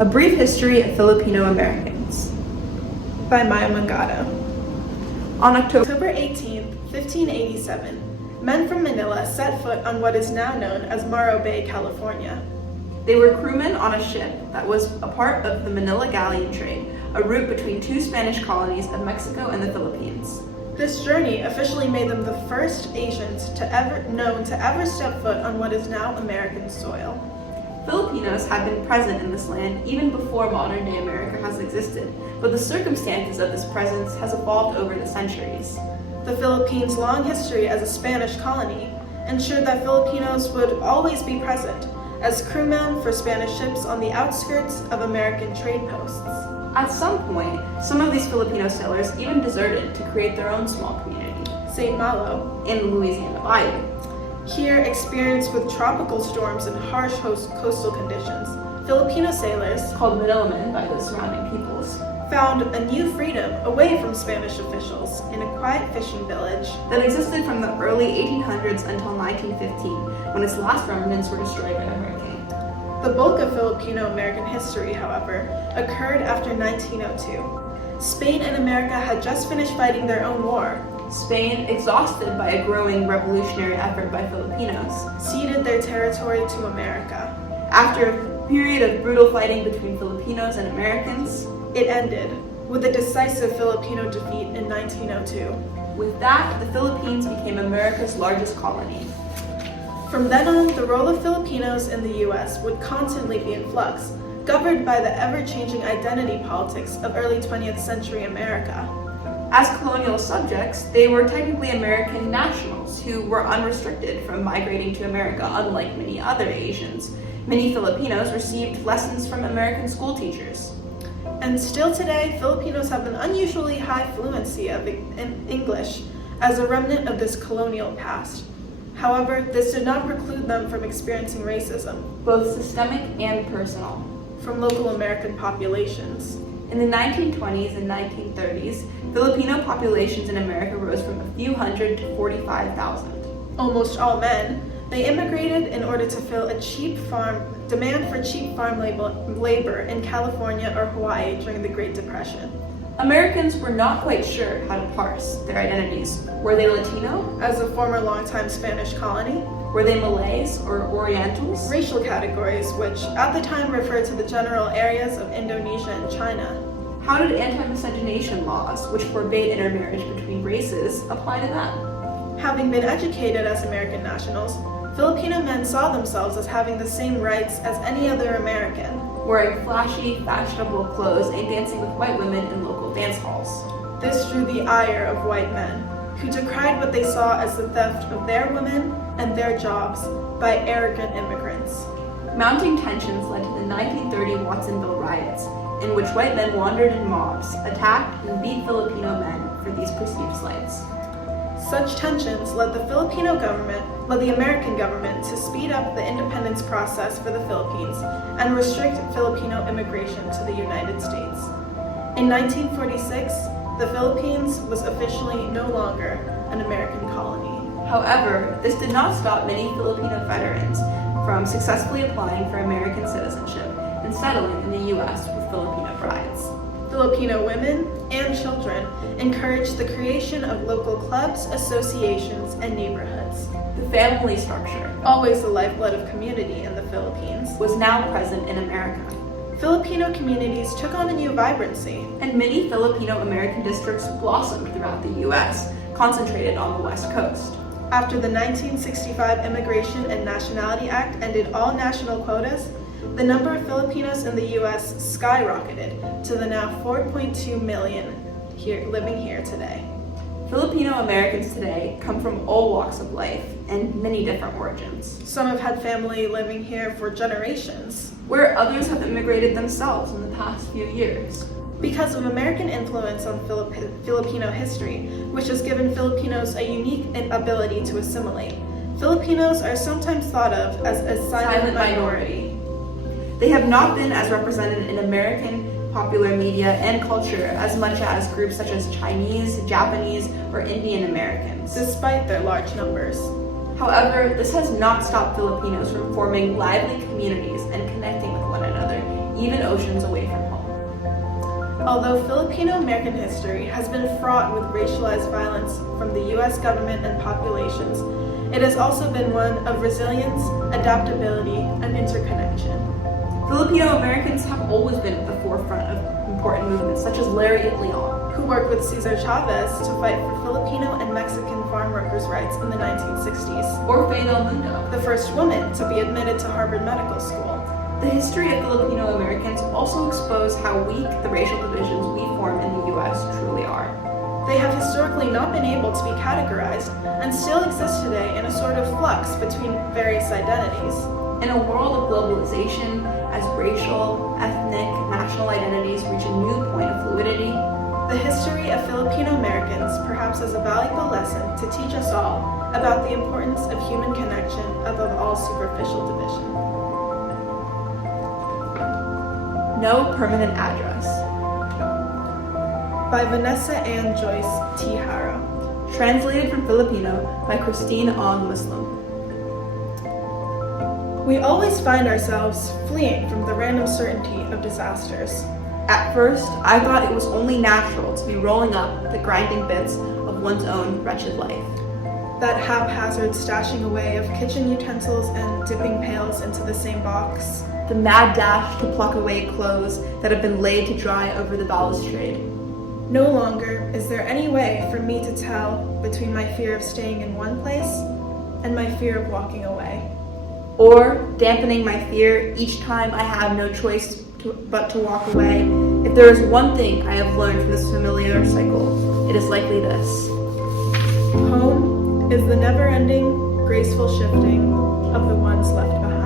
A Brief History of Filipino Americans by Maia Mongado. On October 18, 1587, men from Manila set foot on what is now known as Morro Bay, California. They were crewmen on a ship that was a part of the Manila galleon trade, a route between two Spanish colonies of Mexico and the Philippines. This journey officially made them the first Asians known to ever step foot on what is now American soil. Filipinos had been present in this land even before modern-day America has existed, but the circumstances of this presence has evolved over the centuries. The Philippines' long history as a Spanish colony ensured that Filipinos would always be present as crewmen for Spanish ships on the outskirts of American trade posts. At some point, some of these Filipino sailors even deserted to create their own small community, St. Malo, in Louisiana Bayou. Here, experienced with tropical storms and harsh coastal conditions, Filipino sailors, called Manilamen by the surrounding peoples, found a new freedom away from Spanish officials in a quiet fishing village that existed from the early 1800s until 1915, when its last remnants were destroyed by a hurricane. The bulk of Filipino-American history, however, occurred after 1902. Spain and America had just finished fighting their own war. Spain, exhausted by a growing revolutionary effort by Filipinos, ceded their territory to America. After a period of brutal fighting between Filipinos and Americans, it ended with a decisive Filipino defeat in 1902. With that, the Philippines became America's largest colony. From then on, the role of Filipinos in the U.S. would constantly be in flux, governed by the ever-changing identity politics of early 20th century America. As colonial subjects, they were technically American nationals who were unrestricted from migrating to America, unlike many other Asians. Many Filipinos received lessons from American school teachers. And still today, Filipinos have an unusually high fluency of English as a remnant of this colonial past. However, this did not preclude them from experiencing racism, both systemic and personal, from local American populations. In the 1920s and 1930s, Filipino populations in America rose from a few hundred to 45,000. Almost all men, they immigrated in order to fill a demand for cheap farm labor in California or Hawaii during the Great Depression. Americans were not quite sure how to parse their identities. Were they Latino? As a former longtime Spanish colony? Were they Malays or Orientals? Racial categories, which at the time referred to the general areas of Indonesia and China. How did anti-miscegenation laws, which forbade intermarriage between races, apply to them? Having been educated as American nationals, Filipino men saw themselves as having the same rights as any other American. Wearing flashy, fashionable clothes and dancing with white women in local dance halls. This drew the ire of white men, who decried what they saw as the theft of their women and their jobs by arrogant immigrants. Mounting tensions led to the 1930 Watsonville riots, in which white men wandered in mobs, attacked and beat Filipino men for these perceived slights. Such tensions led the American government to speed up the independence process for the Philippines and restrict Filipino immigration to the United States. In 1946, the Philippines was officially no longer an American colony. However, this did not stop many Filipino veterans from successfully applying for American citizenship and settling in the U.S. with Filipino brides. Filipino women and children encouraged the creation of local clubs, associations, and neighborhoods. The family structure, always the lifeblood of community in the Philippines, was now present in America. Filipino communities took on a new vibrancy, and many Filipino-American districts blossomed throughout the U.S., concentrated on the West Coast. After the 1965 Immigration and Nationality Act ended all national quotas, the number of Filipinos in the U.S. skyrocketed to the now 4.2 million living here today. Filipino Americans today come from all walks of life and many different origins. Some have had family living here for generations, where others have immigrated themselves in the past few years. Because of American influence on Filipino history, which has given Filipinos a unique ability to assimilate, Filipinos are sometimes thought of as a silent minority. They have not been as represented in American popular media and culture as much as groups such as Chinese, Japanese, or Indian Americans, despite their large numbers. However, this has not stopped Filipinos from forming lively communities and connecting with one another, even oceans away from home. Although Filipino-American history has been fraught with racialized violence from the U.S. government and populations, it has also been one of resilience, adaptability, and interconnection. Filipino Americans have always been at the forefront of important movements such as Lariat Leon, who worked with Cesar Chavez to fight for Filipino and Mexican farm workers' rights in the 1960s, or Faye Del Mundo, the first woman to be admitted to Harvard Medical School. The history of Filipino Americans also expose how weak the racial divisions we form in the U.S. truly are. They have historically not been able to be categorized and still exist today in a sort of flux between various identities. In a world of globalization, as racial, ethnic, national identities reach a new point of fluidity, the history of Filipino Americans perhaps is a valuable lesson to teach us all about the importance of human connection above all superficial division. No permanent address. By Vanessa Ann Joyce T. Harrow. Translated from Filipino by Christine Ong Muslim. We always find ourselves fleeing from the random certainty of disasters. At first, I thought it was only natural to be rolling up the grinding bits of one's own wretched life. That haphazard stashing away of kitchen utensils and dipping pails into the same box. The mad dash to pluck away clothes that have been laid to dry over the balustrade. No longer is there any way for me to tell between my fear of staying in one place and my fear of walking away. Or dampening my fear each time I have no choice but to walk away. If there is one thing I have learned from this familiar cycle, it is likely this. Home is the never-ending, graceful shifting of the ones left behind.